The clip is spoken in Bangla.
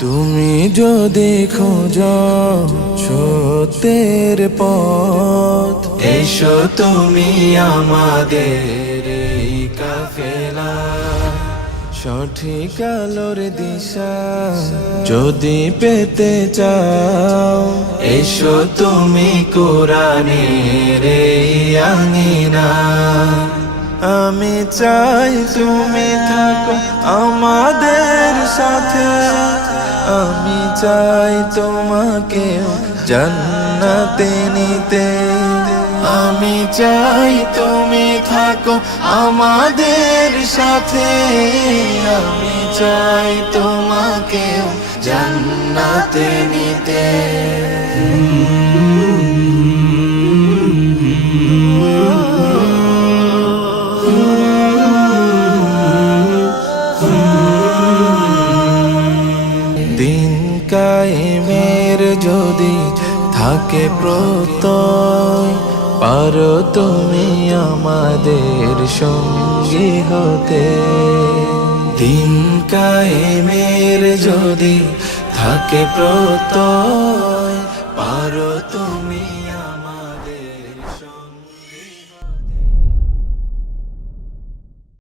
তুমি যদি খোঁজ সত্যের পথ এসো তুমি আমাদের কাফেলা। সঠিক আলোর দিশা যদি পেতে চাও এসো তুমি কোরআনের আঙিনা। আমি চাই তুমি থাকো আমাদের সাথে। আমি চাই তোমাকে জান্নাতে নিতে। আমি চাই তুমি থাকো আমাদের সাথে। আমি চাই তোমাকে জান্নাতে নিতে। কায়েমের যদি থাকে প্রত্যয় পারো তুমি আমাদের সঙ্গী হতে। দিন কায়েমের যদি থাকে প্রত্যয়